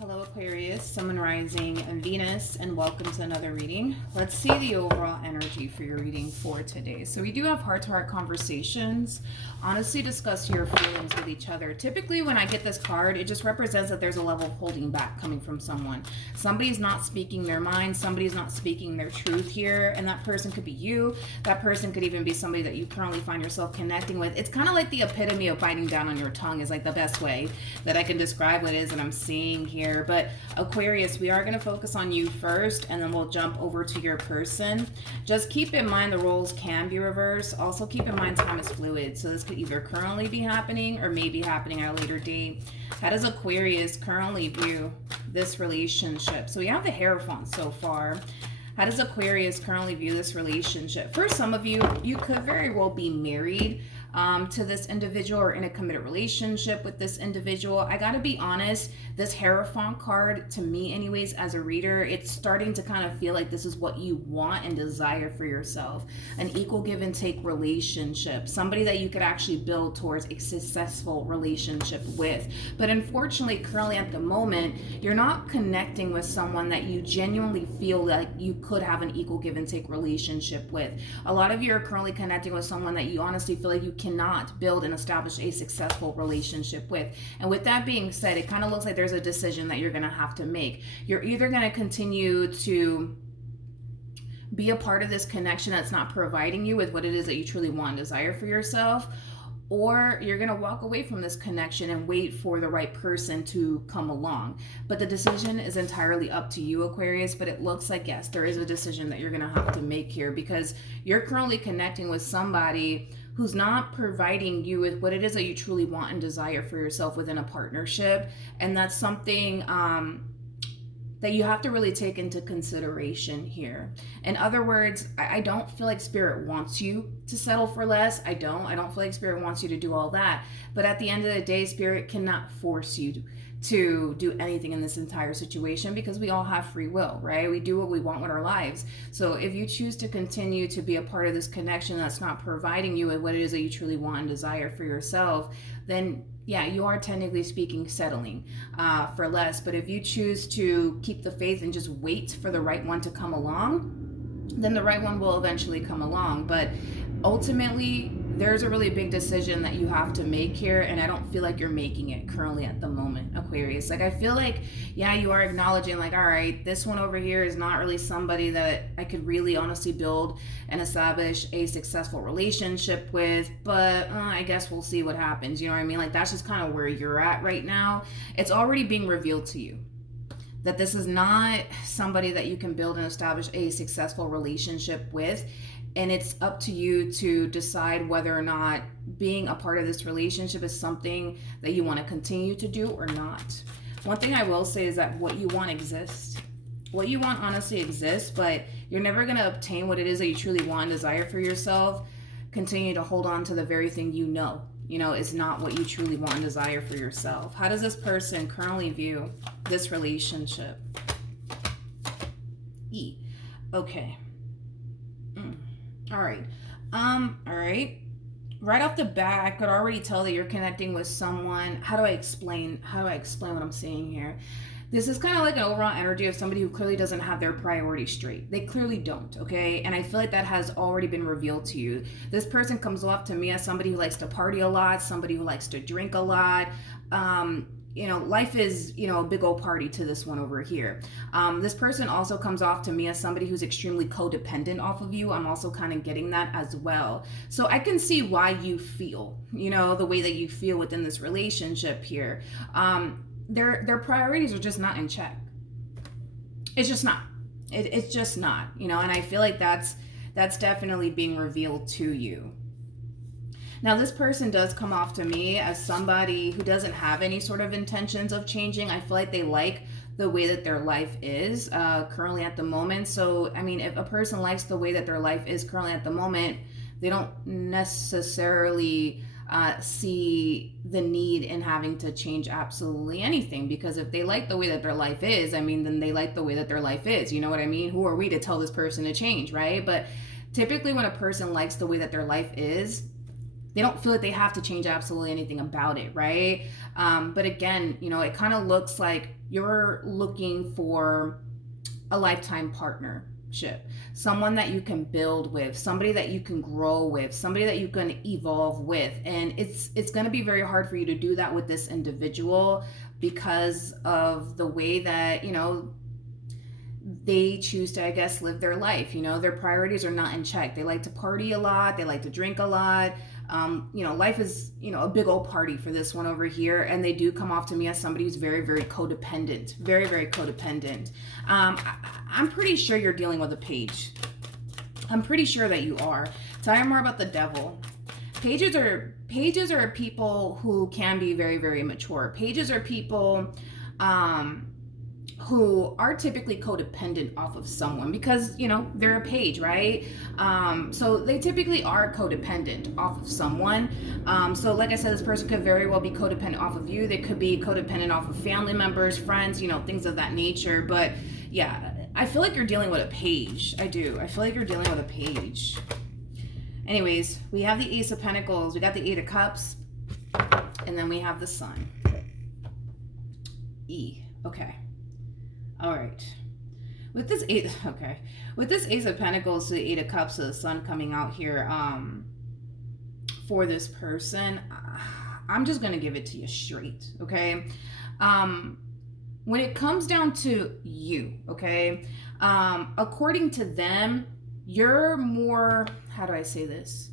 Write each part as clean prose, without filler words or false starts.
Hello Aquarius, Sun, Rising, and Venus, and welcome to another reading. Let's see the overall energy for your reading for today. So we do have heart-to-heart conversations. Honestly, discuss your feelings with each other. Typically, when I get this card, it just represents that there's a level of holding back coming from someone. Somebody's not speaking their mind. Somebody's not speaking their truth here, and that person could be you. That person could even be somebody that you currently find yourself connecting with. It's kind of like the epitome of biting down on your tongue is like the best way that I can describe what it is that I'm seeing here. But Aquarius, we are going to focus on you first, and then we'll jump over to your person. Just keep in mind the roles can be reversed. Also keep in mind time is fluid, so this could either currently be happening or may be happening at a later date. How does Aquarius currently view this relationship? So we have the Hierophant so far. How does Aquarius currently view this relationship? For some of you, you could very well be married to this individual or in a committed relationship with this individual. I gotta be honest, this Hierophant card, to me anyways, as a reader, it's starting to kind of feel like this is what you want and desire for yourself. An equal give and take relationship. Somebody that you could actually build towards a successful relationship with. But unfortunately, currently at the moment, you're not connecting with someone that you genuinely feel like you could have an equal give and take relationship with. A lot of you are currently connecting with someone that you honestly feel like you cannot build and establish a successful relationship with. And with that being said, it kind of looks like there's a decision that you're going to have to make. You're either going to continue to be a part of this connection that's not providing you with what it is that you truly want and desire for yourself, or you're going to walk away from this connection and wait for the right person to come along. But the decision is entirely up to you, Aquarius. But it looks like, yes, there is a decision that you're going to have to make here, because you're currently connecting with somebody who's not providing you with what it is that you truly want and desire for yourself within a partnership. And that's something that you have to really take into consideration here. In other words, I don't feel like Spirit wants you to settle for less. I don't feel like Spirit wants you to do all that. But at the end of the day, Spirit cannot force you to do anything in this entire situation, because we all have free will, right? We do what we want with our lives. So if you choose to continue to be a part of this connection that's not providing you with what it is that you truly want and desire for yourself, then yeah, you are technically speaking settling for less. But if you choose to keep the faith and just wait for the right one to come along, then the right one will eventually come along. But ultimately, there's a really big decision that you have to make here, and I don't feel like you're making it currently at the moment, Aquarius. Like, I feel like, yeah, you are acknowledging, like, all right, this one over here is not really somebody that I could really honestly build and establish a successful relationship with, but I guess we'll see what happens. You know what I mean? Like, that's just kind of where you're at right now. It's already being revealed to you that this is not somebody that you can build and establish a successful relationship with. And it's up to you to decide whether or not being a part of this relationship is something that you want to continue to do or not. One thing I will say is that what you want exists. What you want honestly exists, but you're never going to obtain what it is that you truly want and desire for yourself. Continue to hold on to the very thing you know is not what you truly want and desire for yourself. How does this person currently view this relationship? Okay. All right. Right off the bat, I could already tell that you're connecting with someone. How do I explain what I'm seeing here? This is kind of like an overall energy of somebody who clearly doesn't have their priorities straight. They clearly don't, okay? And I feel like that has already been revealed to you. This person comes off to me as somebody who likes to party a lot, somebody who likes to drink a lot. Life is, a big old party to this one over here. This person also comes off to me as somebody who's extremely codependent off of you. I'm also kind of getting that as well. So I can see why you feel, the way that you feel within this relationship here. Their priorities are just not in check. It's just not. It's just not, and I feel like that's definitely being revealed to you. Now, this person does come off to me as somebody who doesn't have any sort of intentions of changing. I feel like they like the way that their life is currently at the moment. So, I mean, if a person likes the way that their life is currently at the moment, they don't necessarily see the need in having to change absolutely anything, because if they like the way that their life is, then they like the way that their life is. You know what I mean? Who are we to tell this person to change, right? But typically when a person likes the way that their life is, they don't feel like they have to change absolutely anything about it, right? But again, you know, it kind of looks like you're looking for a lifetime partnership, someone that you can build with, somebody that you can grow with, somebody that you can evolve with. And it's going to be very hard for you to do that with this individual because of the way that, you know, they choose to, I guess, live their life. You know, their priorities are not in check. They like to party a lot, they like to drink a lot. You know, life is, you know, a big old party for this one over here. And they do come off to me as somebody who's very, very codependent. Very, very codependent. I'm pretty sure you're dealing with a page. I'm pretty sure that you are. Tell me more about the devil. Pages are people who can be very, very mature. Pages are people who are typically codependent off of someone because, you know, they're a page, right? So they typically are codependent off of someone. So like I said, this person could very well be codependent off of you. They could be codependent off of family members, friends, you know, things of that nature. But yeah, I feel like you're dealing with a page. I do. I feel like you're dealing with a page. Anyways, we have the Ace of Pentacles. We got the Eight of Cups. And then we have the Sun. Okay. All right. With this Ace of Pentacles to the Eight of Cups to the Sun coming out here, for this person, I'm just gonna give it to you straight, okay? When it comes down to you, okay, according to them, you're more, how do I say this?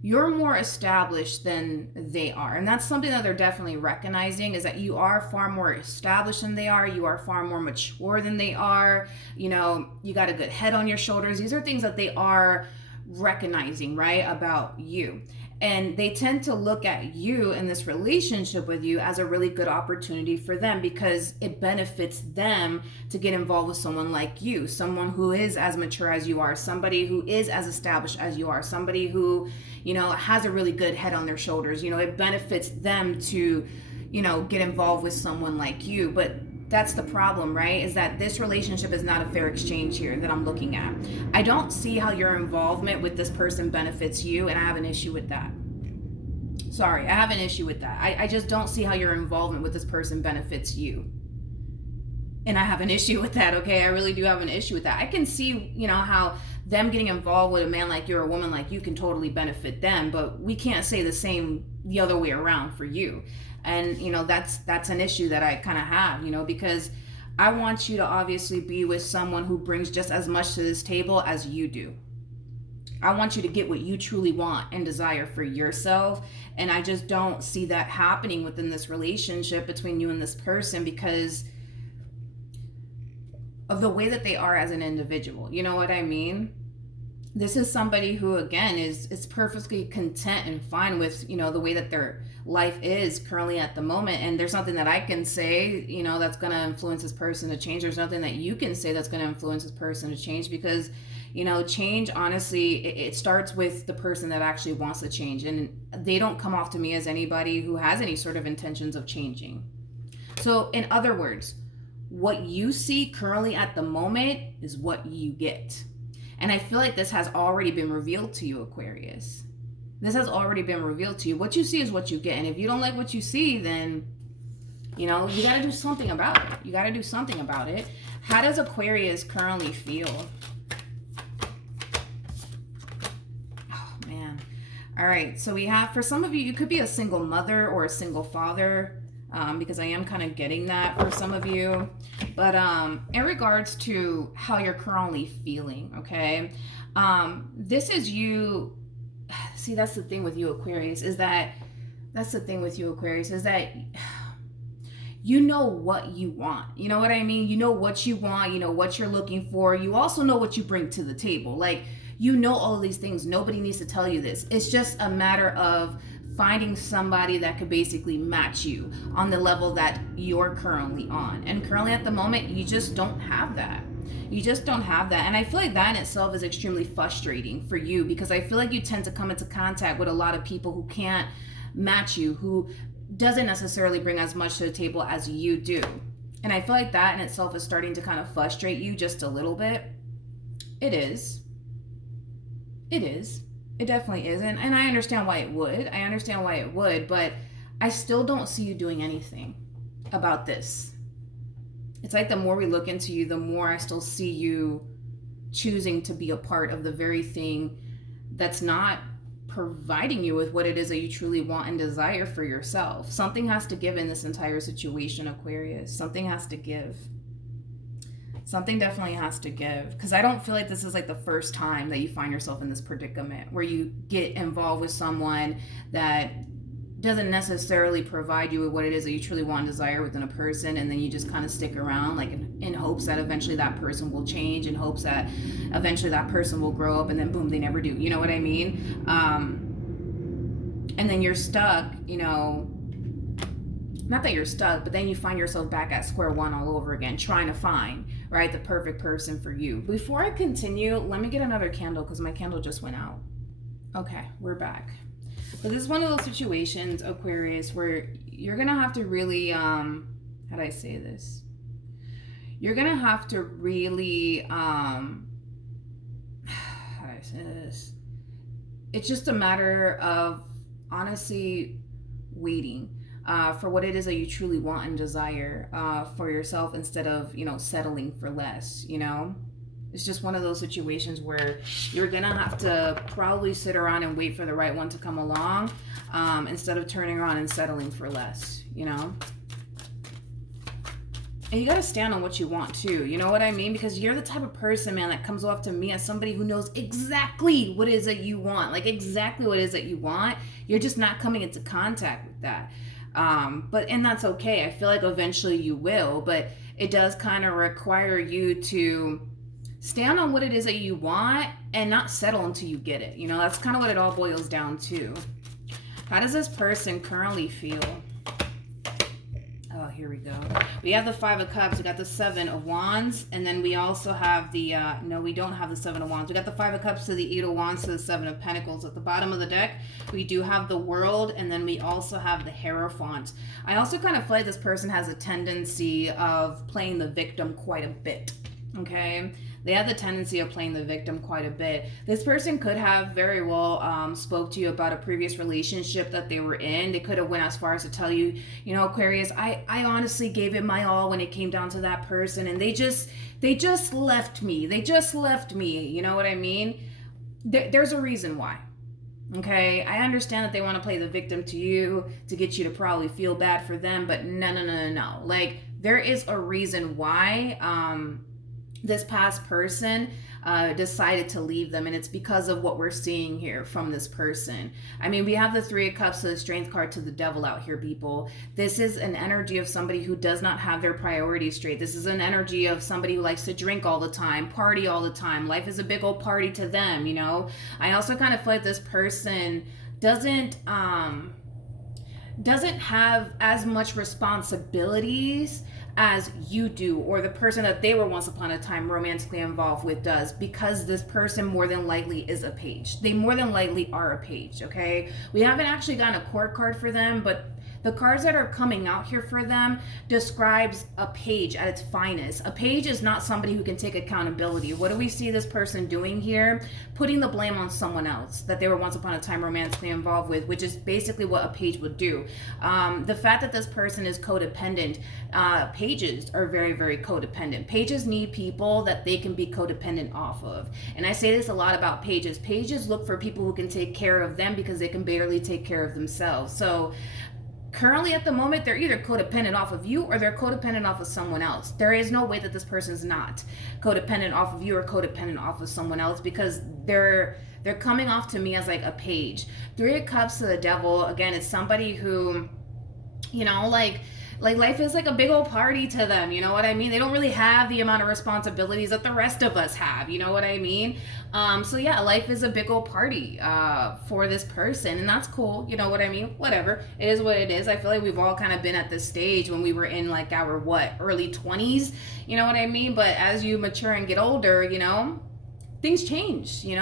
You're more established than they are. And that's something that they're definitely recognizing, is that you are far more established than they are. You are far more mature than they are. You know, you got a good head on your shoulders. These are things that they are recognizing, right, about you. And they tend to look at you in this relationship with you as a really good opportunity for them because it benefits them to get involved with someone like you, someone who is as mature as you are, somebody who is as established as you are, somebody who, you know, has a really good head on their shoulders. You know, it benefits them to, you know, get involved with someone like you. But that's the problem, right? Is that this relationship is not a fair exchange here that I'm looking at. I don't see how your involvement with this person benefits you, and I have an issue with that. Sorry, I have an issue with that. I just don't see how your involvement with this person benefits you. And I have an issue with that, okay? I really do have an issue with that. I can see, you know, how them getting involved with a man like you or a woman like you can totally benefit them, but we can't say the same the other way around for you. And, you know, that's an issue that I kind of have, you know, because I want you to obviously be with someone who brings just as much to this table as you do. I want you to get what you truly want and desire for yourself. And I just don't see that happening within this relationship between you and this person because of the way that they are as an individual. You know what I mean? This is somebody who, again, is perfectly content and fine with, you know, the way that their life is currently at the moment. And there's nothing that I can say, you know, that's going to influence this person to change. There's nothing that you can say that's going to influence this person to change because, you know, change, honestly, it starts with the person that actually wants to change. And they don't come off to me as anybody who has any sort of intentions of changing. So in other words, what you see currently at the moment is what you get. And I feel like this has already been revealed to you, Aquarius. This has already been revealed to you. What you see is what you get. And if you don't like what you see, then, you know, you got to do something about it. You got to do something about it. How does Aquarius currently feel? Oh, man. All right. So we have, for some of you, you could be a single mother or a single father. Because I am kind of getting that for some of you. But in regards to how you're currently feeling, okay? This is you. See, that's the thing with you, Aquarius, is that you know what you want. You know what I mean? You know what you want. You know what you're looking for. You also know what you bring to the table. Like, you know all of these things. Nobody needs to tell you this. It's just a matter of finding somebody that could basically match you on the level that you're currently on. And currently at the moment, you just don't have that. You just don't have that. And I feel like that in itself is extremely frustrating for you because I feel like you tend to come into contact with a lot of people who can't match you, who doesn't necessarily bring as much to the table as you do. And I feel like that in itself is starting to kind of frustrate you just a little bit. It is. It definitely isn't. And I understand why it would. I understand why it would, but I still don't see you doing anything about this. It's like the more we look into you, the more I still see you choosing to be a part of the very thing that's not providing you with what it is that you truly want and desire for yourself. Something has to give in this entire situation, Aquarius. Something has to give. Something definitely has to give, because I don't feel like this is like the first time that you find yourself in this predicament where you get involved with someone that doesn't necessarily provide you with what it is that you truly want and desire within a person, and then you just kind of stick around like in hopes that eventually that person will change, in hopes that eventually that person will grow up, and then boom, they never do. You know what I mean? And then you're stuck, you know, not that you're stuck, but then you find yourself back at square one all over again, trying to find, right, the perfect person for you. Before I continue, let me get another candle because my candle just went out. Okay, we're back. But this is one of those situations, Aquarius, where you're going to have to really, how do I say this? You're going to have to really, how do I say this? It's just a matter of, honestly, waiting. For what it is that you truly want and desire for yourself, instead of, you know, settling for less, you know? It's just one of those situations where you're gonna have to probably sit around and wait for the right one to come along, instead of turning around and settling for less, you know? And you gotta stand on what you want too, you know what I mean? Because you're the type of person, man, that comes off to me as somebody who knows exactly what it is that you want, like exactly what it is that you want. You're just not coming into contact with that. And that's okay. I feel like eventually you will, but it does kind of require you to stand on what it is that you want and not settle until you get it. You know, that's kind of what it all boils down to. How does this person currently feel? Oh, here we go. We have the Five of Cups. We got the Seven of Wands. And then we also have the, no, we don't have the Seven of Wands. We got the Five of Cups to the Eight of Wands to the Seven of Pentacles. At the bottom of the deck, we do have the World. And then we also have the Hierophant. I also kind of feel like this person has a tendency of playing the victim quite a bit. Okay? They have the tendency of playing the victim quite a bit. This person could have very well spoke to you about a previous relationship that they were in. They could have went as far as to tell you, you know, Aquarius, I honestly gave it my all when it came down to that person, and they just left me. They just left me. You know what I mean? There's a reason why. Okay, I understand that they want to play the victim to you to get you to probably feel bad for them, but no. Like, there is a reason why this past person decided to leave them, and it's because of what we're seeing here from this person. I mean, we have the Three of Cups to the Strength card to the Devil out here, people. This is an energy of somebody who does not have their priorities straight. This is an energy of somebody who likes to drink all the time, party all the time. Life is a big old party to them, you know? I also kind of feel like this person doesn't have as much responsibilities as you do, or the person that they were once upon a time romantically involved with does, because this person more than likely is a page. They more than likely are a page, okay? We haven't actually gotten a court card for them, but the cards that are coming out here for them describes a page at its finest. A page is not somebody who can take accountability. What do we see this person doing here? Putting the blame on someone else that they were once upon a time romantically involved with, which is basically what a page would do. The fact that this person is codependent, pages are very, very codependent. Pages need people that they can be codependent off of. And I say this a lot about pages. Pages look for people who can take care of them because they can barely take care of themselves. So currently at the moment, they're either codependent off of you or they're codependent off of someone else. There is no way that this person's not codependent off of you or codependent off of someone else, because they're coming off to me as like a page. Three of Cups to the Devil, again, it's somebody who, you know, like life is like a big old party to them, you know what I mean? They don't really have the amount of responsibilities that the rest of us have, you know what I mean? So yeah, life is a big old party for this person, and that's cool, you know what I mean? Whatever, it is what it is. I feel like we've all kind of been at this stage when we were in like our early 20s, you know what I mean? But as you mature and get older, you know, things change, you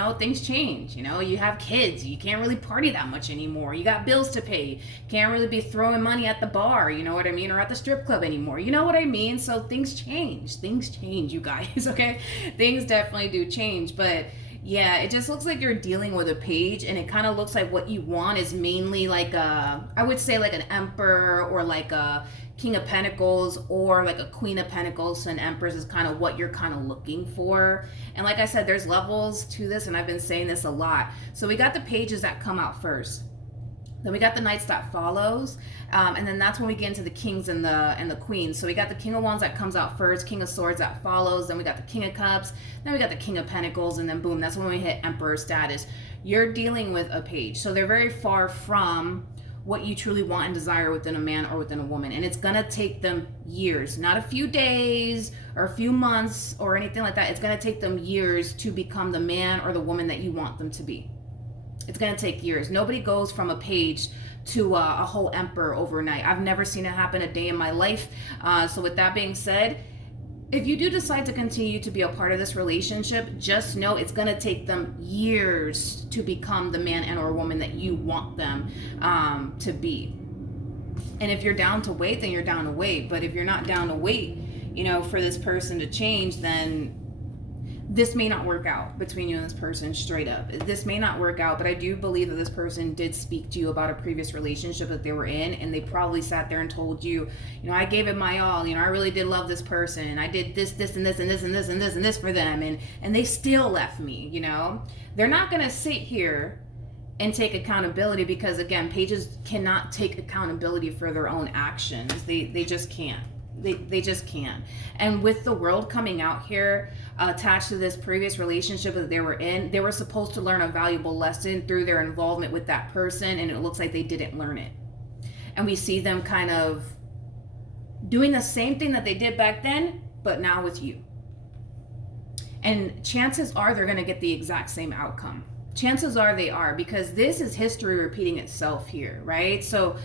know, you have kids, you can't really party that much anymore, you got bills to pay, can't really be throwing money at the bar, you know what I mean, or at the strip club anymore, you know what I mean? So things change, you guys, okay? Things definitely do change, but Yeah, it just looks like you're dealing with a page, and it kind of looks like what you want is mainly like I would say like an emperor or like a king of pentacles or like a queen of pentacles and empress is kind of what you're kind of looking for. And like I said, there's levels to this, and I've been saying this a lot. So we got the pages that come out first. Then we got the knights that follows, and then that's when we get into the kings and the queens. So we got the king of wands that comes out first, king of swords that follows, then we got the king of cups, then we got the king of pentacles, and then boom, that's when we hit emperor status. You're dealing with a page, so they're very far from what you truly want and desire within a man or within a woman, and it's gonna take them years, not a few days or a few months or anything like that. It's gonna take them years to become the man or the woman that you want them to be. It's going to take years. Nobody goes from a page to a whole emperor overnight. I've never seen it happen a day in my life. So with that being said, if you do decide to continue to be a part of this relationship, just know it's going to take them years to become the man and or woman that you want them to be. And if you're down to wait, then you're down to wait. But if you're not down to wait, you know, for this person to change, then this may not work out between you and this person, straight up. This may not work out, but I do believe that this person did speak to you about a previous relationship that they were in, and they probably sat there and told you, you know, I gave it my all, you know, I really did love this person, and I did this, this, and this, and this, and this, and this, and this for them, and they still left me, you know? They're not gonna sit here and take accountability because, again, pages cannot take accountability for their own actions. They just can't. They just can't. And with the world coming out here attached to this previous relationship that they were in, they were supposed to learn a valuable lesson through their involvement with that person, and it looks like they didn't learn it. And we see them kind of doing the same thing that they did back then, but now with you. And chances are they're going to get the exact same outcome. Chances are they are, because this is history repeating itself here, right? So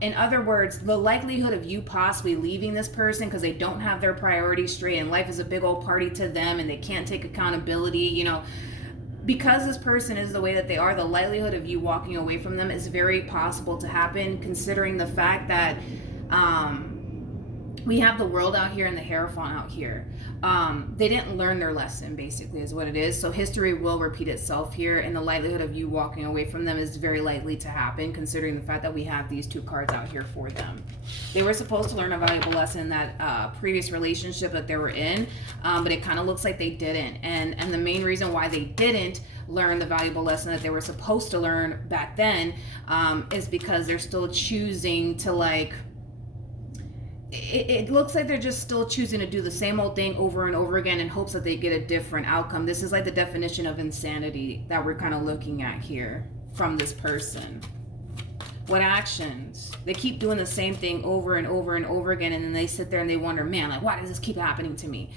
in other words, the likelihood of you possibly leaving this person because they don't have their priorities straight and life is a big old party to them and they can't take accountability, you know, because this person is the way that they are, the likelihood of you walking away from them is very possible to happen, considering the fact that we have the world out here and the Hierophant out here. They didn't learn their lesson, basically, is what it is. So history will repeat itself here, and the likelihood of you walking away from them is very likely to happen, considering the fact that we have these two cards out here for them. They were supposed to learn a valuable lesson in that previous relationship that they were in, but it kind of looks like they didn't. And the main reason why they didn't learn the valuable lesson that they were supposed to learn back then is because they're still choosing to, like, it looks like they're just still choosing to do the same old thing over and over again in hopes that they get a different outcome. This is like the definition of insanity that we're kind of looking at here from this person. What actions? They keep doing the same thing over and over and over again, and then they sit there and they wonder, man, like, why does this keep happening to me?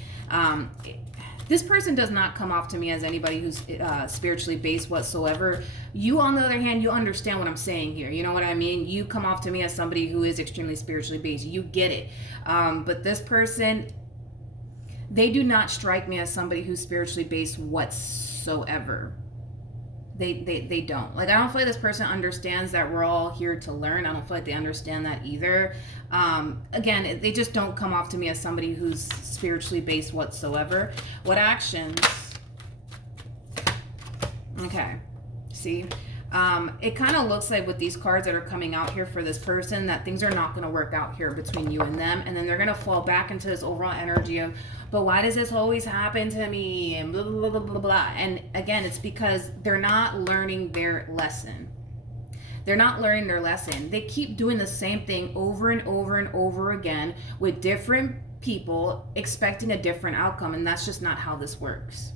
This person does not come off to me as anybody who's spiritually based whatsoever. You, on the other hand, you understand what I'm saying here. You know what I mean? You come off to me as somebody who is extremely spiritually based. You get it. But this person, they do not strike me as somebody who's spiritually based whatsoever. They don't. Like, I don't feel like this person understands that we're all here to learn. I don't feel like they understand that either. Again, they just don't come off to me as somebody who's spiritually based whatsoever. What actions? Okay. See? It kind of looks like with these cards that are coming out here for this person that things are not going to work out here between you and them, and then they're going to fall back into this overall energy of, but why does this always happen to me, and blah, blah, blah, blah, blah. And again, it's because they're not learning their lesson. They're not learning their lesson. They keep doing the same thing over and over and over again with different people expecting a different outcome, and that's just not how this works.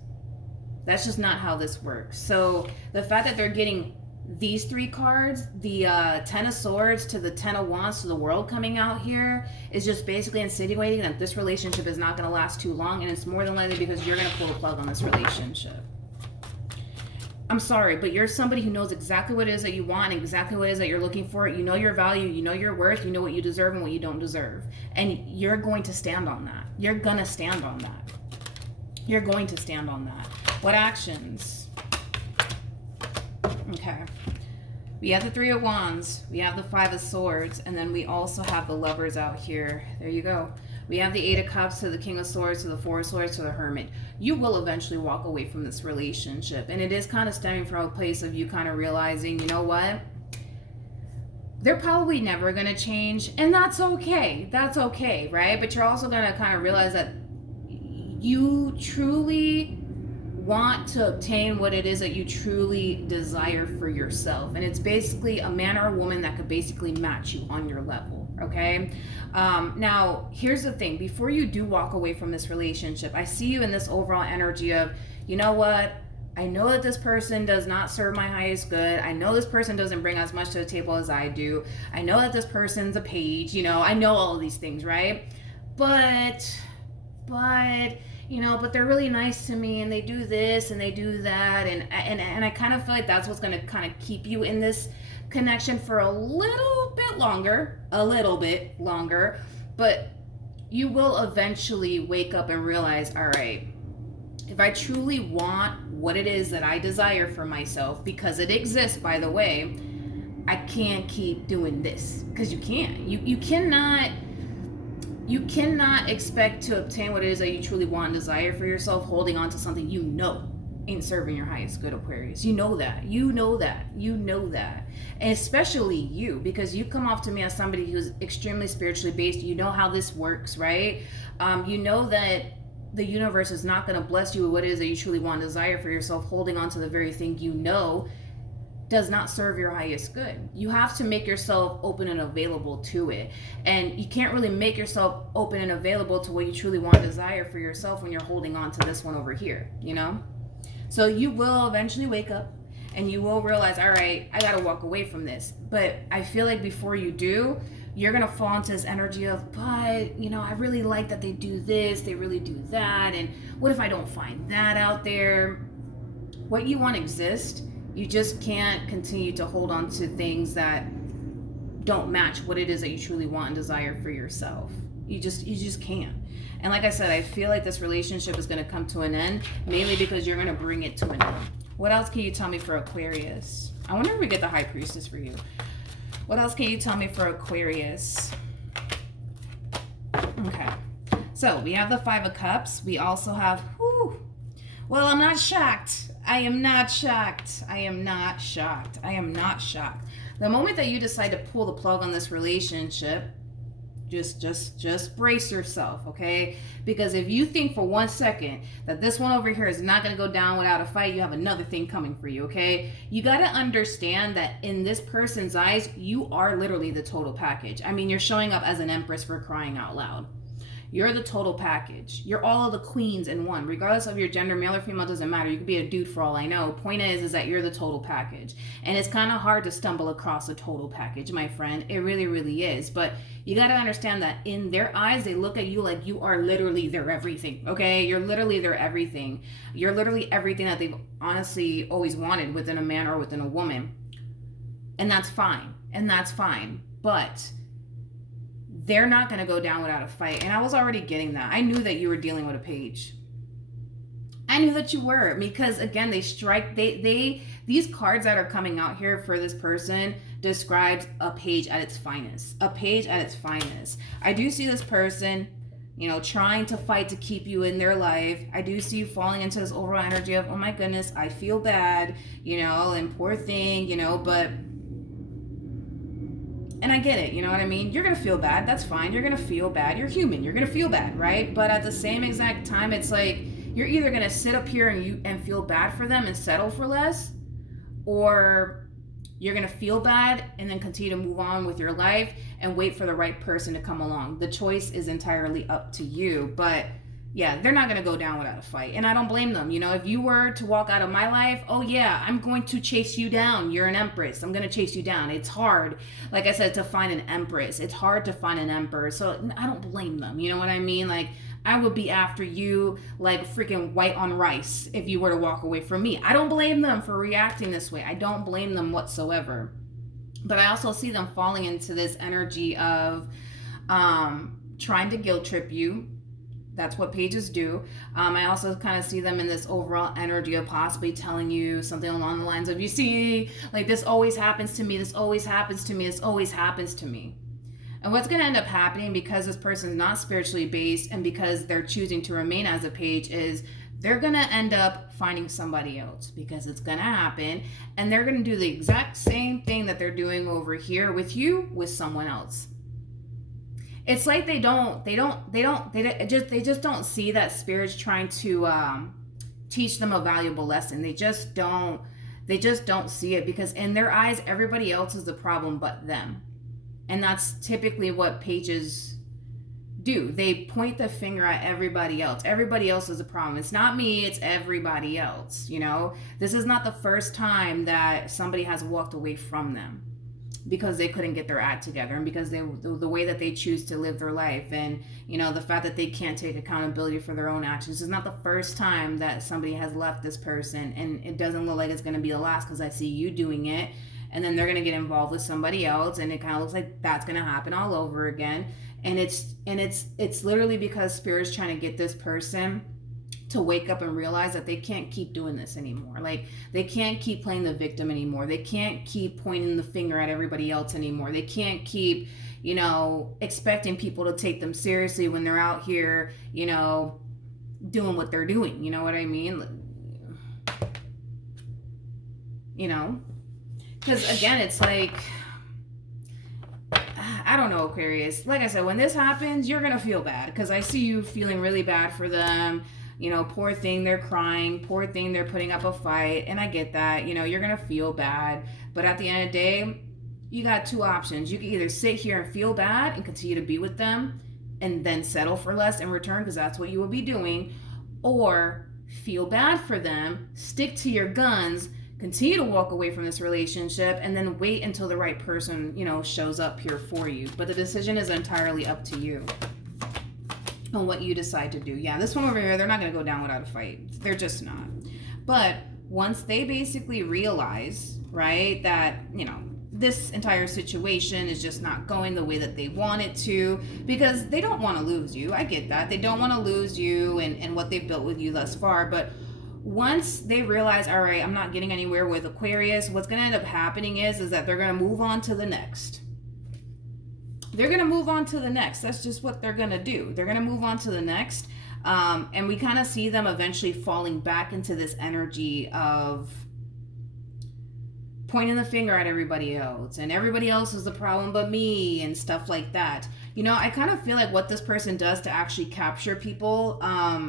That's just not how this works. So the fact that they're getting these three cards, the Ten of Swords to the Ten of Wands to the World coming out here, is just basically insinuating that this relationship is not going to last too long, and it's more than likely because you're going to pull the plug on this relationship. I'm sorry, but you're somebody who knows exactly what it is that you want and exactly what it is that you're looking for. You know your value, you know your worth, you know what you deserve and what you don't deserve. And you're going to stand on that. You're going to stand on that. You're going to stand on that. What actions? Okay. We have the Three of Wands. We have the Five of Swords. And then we also have the Lovers out here. There you go. We have the Eight of Cups to the King of Swords to the Four of Swords to the Hermit. You will eventually walk away from this relationship. And it is kind of stemming from a place of you kind of realizing, you know what? They're probably never going to change. And that's okay. That's okay, right? But you're also going to kind of realize that you truly want to obtain what it is that you truly desire for yourself. And it's basically a man or a woman that could basically match you on your level. Okay. Now, here's the thing. Before you do walk away from this relationship, I see you in this overall energy of, you know what? I know that this person does not serve my highest good. I know this person doesn't bring as much to the table as I do. I know that this person's a page, I know all of these things, right? But they're really nice to me and they do this and they do that. And I kind of feel like that's what's going to kind of keep you in this connection for a little bit longer, but you will eventually wake up and realize, all right, if I truly want what it is that I desire for myself, because it exists, by the way, I can't keep doing this, because you can't. You cannot expect to obtain what it is that you truly want and desire for yourself holding on to something you know ain't serving your highest good, Aquarius. You know that. And especially you, because you come off to me as somebody who's extremely spiritually based. You know how this works, right? You know that the universe is not going to bless you with what it is that you truly want and desire for yourself holding on to the very thing you know does not serve your highest good. You have to make yourself open and available to it. And you can't really make yourself open and available to what you truly want and desire for yourself when you're holding on to this one over here, So you will eventually wake up and you will realize, all right, I got to walk away from this. But I feel like before you do, you're going to fall into this energy of, but, I really like that they do this, they really do that. And what if I don't find that out there? What you want exists. You just can't continue to hold on to things that don't match what it is that you truly want and desire for yourself. You just can't. And like I said, I feel like this relationship is going to come to an end, mainly because you're going to bring it to an end. What else can you tell me for Aquarius? I wonder if we get the High Priestess for you. What else can you tell me for Aquarius? Okay. So we have the Five of Cups. We also have, well, I'm not shocked. I am not shocked. The moment that you decide to pull the plug on this relationship, just brace yourself, okay? Because if you think for 1 second that this one over here is not going to go down without a fight, you have another thing coming for you, okay? You got to understand that in this person's eyes, you are literally the total package. I mean, you're showing up as an empress, for crying out loud. You're the total package. You're all of the queens in one. Regardless of your gender, male or female, doesn't matter. You could be a dude for all I know. Point is that you're the total package. And it's kind of hard to stumble across a total package, my friend. It really, really is. But you got to understand that in their eyes, they look at you like you are literally their everything, okay? You're literally their everything. You're literally everything that they've honestly always wanted within a man or within a woman. And that's fine. But they're not going to go down without a fight. And I was already getting that. I knew that you were dealing with a page. I knew that you were, because again, these cards that are coming out here for this person describes a page at its finest. I do see this person, trying to fight to keep you in their life. I do see you falling into this overall energy of, oh my goodness, I feel bad, and poor thing, but and I get it, you know what I mean? You're going to feel bad. That's fine. You're going to feel bad. You're human. You're going to feel bad, right? But at the same exact time, it's like you're either going to sit up here and feel bad for them and settle for less, or you're going to feel bad and then continue to move on with your life and wait for the right person to come along. The choice is entirely up to you. But yeah, they're not going to go down without a fight. And I don't blame them. If you were to walk out of my life, oh yeah, I'm going to chase you down. You're an empress. I'm going to chase you down. It's hard, like I said, to find an empress. It's hard to find an emperor. So I don't blame them. You know what I mean? Like, I would be after you like freaking white on rice if you were to walk away from me. I don't blame them for reacting this way. I don't blame them whatsoever. But I also see them falling into this energy of trying to guilt trip you. That's what pages do. I also kind of see them in this overall energy of possibly telling you something along the lines of, you see, like, this always happens to me. This always happens to me. This always happens to me. And what's going to end up happening, because this person is not spiritually based and because they're choosing to remain as a page, is they're going to end up finding somebody else, because it's going to happen. And they're going to do the exact same thing that they're doing over here with you, with someone else. It's like they just don't see that Spirit's trying to teach them a valuable lesson. They just don't see it, because in their eyes, everybody else is the problem but them. And that's typically what pages do. They point the finger at everybody else. Everybody else is a problem. It's not me, it's everybody else, you know? This is not the first time that somebody has walked away from them because they couldn't get their act together, and because the way that they choose to live their life, and, you know, the fact that they can't take accountability for their own actions. It's not the first time that somebody has left this person, and it doesn't look like it's going to be the last, because I see you doing it. And then they're going to get involved with somebody else, and it kind of looks like that's going to happen all over again. And it's literally because Spirit's trying to get this person to wake up and realize that they can't keep doing this anymore. Like, they can't keep playing the victim anymore. They can't keep pointing the finger at everybody else anymore. They can't keep, you know, expecting people to take them seriously when they're out here, you know, doing what they're doing. You know what I mean? You know? Because, again, it's like, I don't know, Aquarius. Like I said, when this happens, you're going to feel bad, because I see you feeling really bad for them. You know, poor thing, they're crying. Poor thing, they're putting up a fight. And I get that. You know, you're going to feel bad. But at the end of the day, you got two options. You can either sit here and feel bad and continue to be with them and then settle for less in return, because that's what you will be doing. Or feel bad for them, stick to your guns, continue to walk away from this relationship, and then wait until the right person, you know, shows up here for you. But the decision is entirely up to you on what you decide to do. Yeah, this one over here, they're not going to go down without a fight. They're just not. But once they basically realize, right, that, you know, this entire situation is just not going the way that they want it to, because they don't want to lose you. I get that. They don't want to lose you and what they've built with you thus far. But once they realize, all right, I'm not getting anywhere with Aquarius, what's going to end up happening is that they're going to move on to the next. They're going to move on to the next. That's just what they're going to do. They're going to move on to the next. And we kind of see them eventually falling back into this energy of pointing the finger at everybody else, and everybody else is the problem but me, and stuff like that. You know, I kind of feel like what this person does to actually capture people, how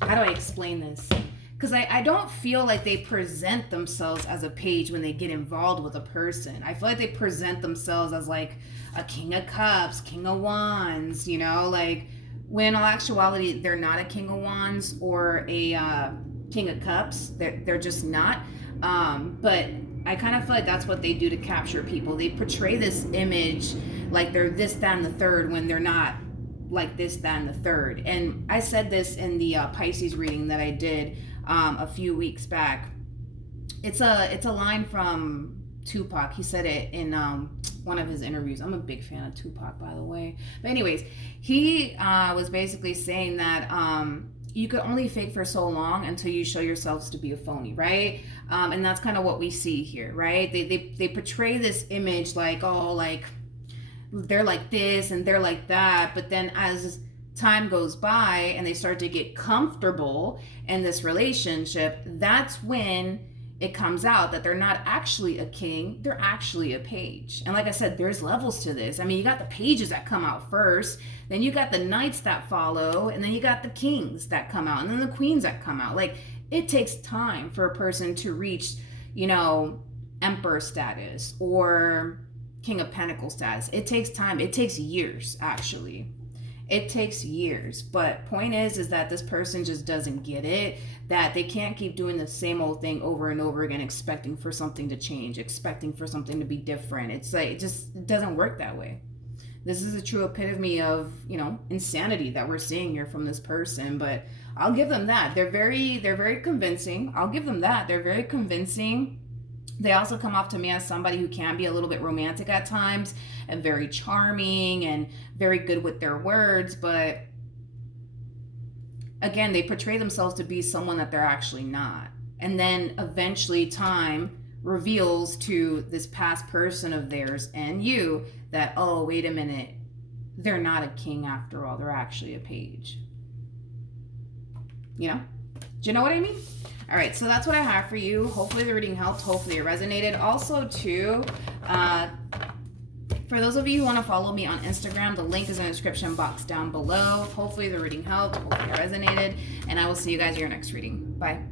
do I explain this? Because I don't feel like they present themselves as a page when they get involved with a person. I feel like they present themselves as like a King of Cups, King of Wands, you know, like, when in all actuality, they're not a King of Wands or a King of Cups. They're just not. But I kind of feel like that's what they do to capture people. They portray this image like they're this, that, and the third, when they're not like this, that, and the third. And I said this in the Pisces reading that I did a few weeks back. It's a line from Tupac. He said it in one of his interviews. I'm a big fan of Tupac, by the way. But anyways, he was basically saying that you could only fake for so long until you show yourselves to be a phony, right? And that's kind of what we see here, right? They portray this image like, oh, like they're like this and they're like that. But then as time goes by and they start to get comfortable in this relationship, that's when it comes out that they're not actually a king, they're actually a page. And like I said, there's levels to this. I mean, you got the pages that come out first, then you got the knights that follow, and then you got the kings that come out, and then the queens that come out. Like, it takes time for a person to reach, you know, emperor status or King of Pentacles status. It takes time. It takes years, actually. It takes years. But point is that this person just doesn't get it, that they can't keep doing the same old thing over and over again, expecting for something to change, expecting for something to be different. It's like, it doesn't work that way. This is a true epitome of, you know, insanity that we're seeing here from this person. But I'll give them that. They're very convincing. I'll give them that. They're very convincing. They also come off to me as somebody who can be a little bit romantic at times and very charming and very good with their words. But again, they portray themselves to be someone that they're actually not. And then eventually time reveals to this past person of theirs and you that, oh, wait a minute, they're not a king after all. They're actually a page. You know? Do you know what I mean? All right, so that's what I have for you. Hopefully the reading helped. Hopefully it resonated. Also, too, for those of you who want to follow me on Instagram, the link is in the description box down below. Hopefully the reading helped. Hopefully it resonated. And I will see you guys in your next reading. Bye.